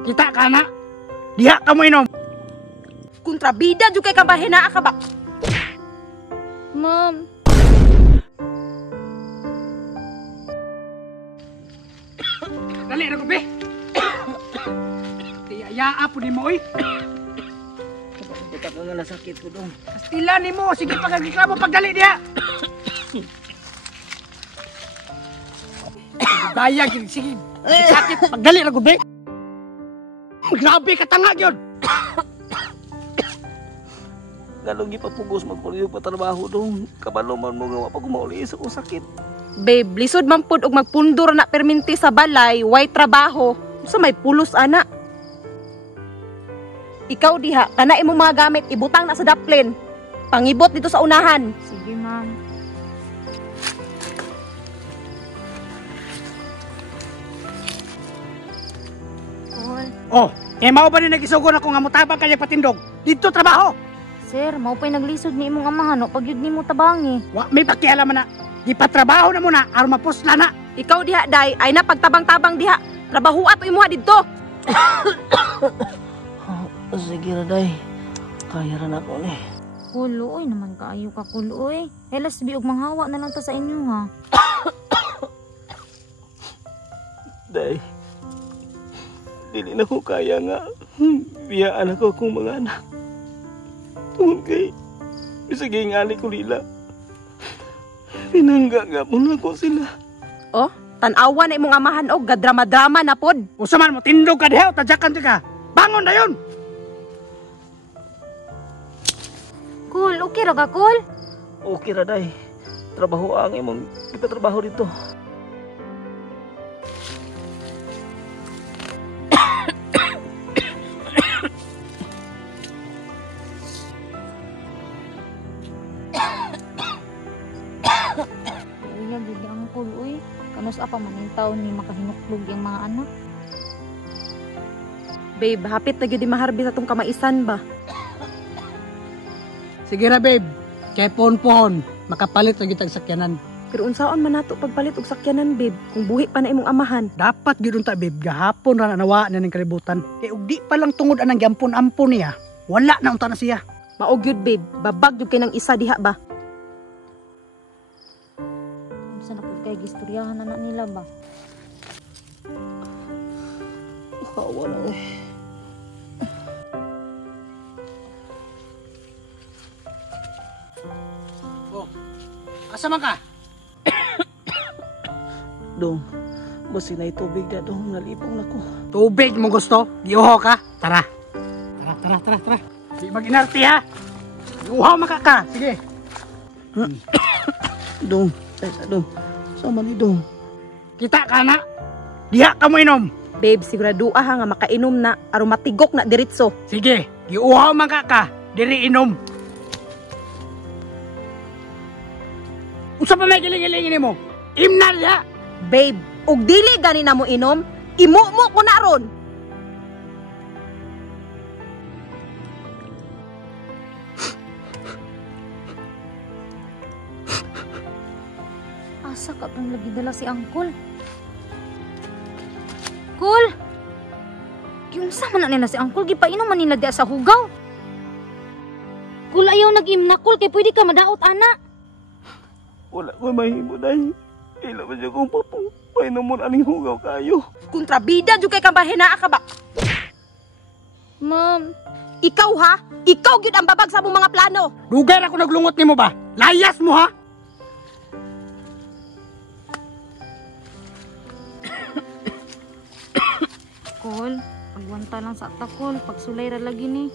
Kita ka na. Diha ka mo inom. Kontrabida jud kay kabahina ka ba? Ma'am. Dali na ko, be. Tiyaya po ni mo, oy. Kita ka nga nasakit ko dong. Pastila ni mo. Sige, pagkagiklamo, pagdali diha. Daya, sige. Sakit, pagdali na ko, be. Grabe ka tanga, yun. Galong ipapugos magpulyo pa trabaho dong. Kabalo man mo nga pag mauli sa kong sakit. Babe, lisod man pud og magpundor na perminti sa balay, way trabaho. Sa may pulos ana. Ikaw diha, kana imong mga gamit ibutang na sa daplin. Pangibot dito sa unahan. Sige, ma'am. Oh, mao ba ni nagisugon ako nga mutabang kanya patindog? Dito trabaho. Sir, mao pa'y naglisod ni imong amahan no pag yun ni mo tabangi. Wa may pakialaman na. Di pa trabaho na muna, aron mapusla na. Ikaw diha, day, ay na pagtabang-tabang diha. Trabaho ato imuha dito. Sige na day. Kaya rin ako ni. Kuloy naman kaayo ka kuloy. Helas biog manghawa na lang ta sa inyo ha. Day. Dili na ko kaya nga. Biyaan ako akong mga anak. Tungod kay. Bisagi ngali ko lila. Pinangga nga mo na ko sila. Oh, tanawa na imong amahan og gadrama-drama na pod. Usa man mo tindog ka diha, tadyakan ka. Bangon dayon. Cool, okay ra ka cool? Okay ra day. Trabaho ang imong ipatrabaho dito. Uy, gid ang cool uy. Kanus apa man yung taon ni makahinuklog yung mga anak. Babe, hapit na gyud maharbis atong kamaisan ba? Sige na, babe. Kay pon-pon, makapalit na kitag sakyanan. Pero unsaon man nato pagpalit og sakyanan, babe, kung buhi pa na imong amahan. Dapat gyud unta, babe. Gahapon ra nawa na ning kalibutan. Kay ug di pa lang tungod anang giampon-ampon niya. Wala na unta na siya. Mao gyud, babe, babag gyud kay nang isa diha ba? Unsa na pud kay gistoryahan na nila ba? Hawa na eh. Oh. Asa man ka? Dong. Basi na tubig na dong. Nalipong na ko. Tubig mo gusto? Giuho ka? Tara. Tara. Di mag-inarti ha. Giuho makaka. Sige. Dong. Ay sa dong. Sama ni dong. Kita ka na. Diha ka mo inom. Babe, sigurado ha nga makainom na aron matigok na diretso. Sige. Giuho makaka. Diri inom. Usa pa may giling-giling mo? Imnal ya. Babe, ug dili gani na mo inom, imumo ko na ron. Asa ka pang lagi dala si Angkol? Cool! Yung sama na nila si Angkol, gipainom man nila diya sa hugaw. Cool, ayaw nag-imna, Cool, kay pwede ka madaot, ana. Wala ko mahimo day. Ila ba siya kong papong. Painom mo aning hugaw kayo. Kontrabida jud kay kabahina ka ba? Ma'am, Ikaw ha? Ikaw gyud ang babag sa mong mga plano. Dugar ako naglungot nimo ba? Layas mo ha? Cool, pagwanta lang sa takol, pagsulay ra lagi ni.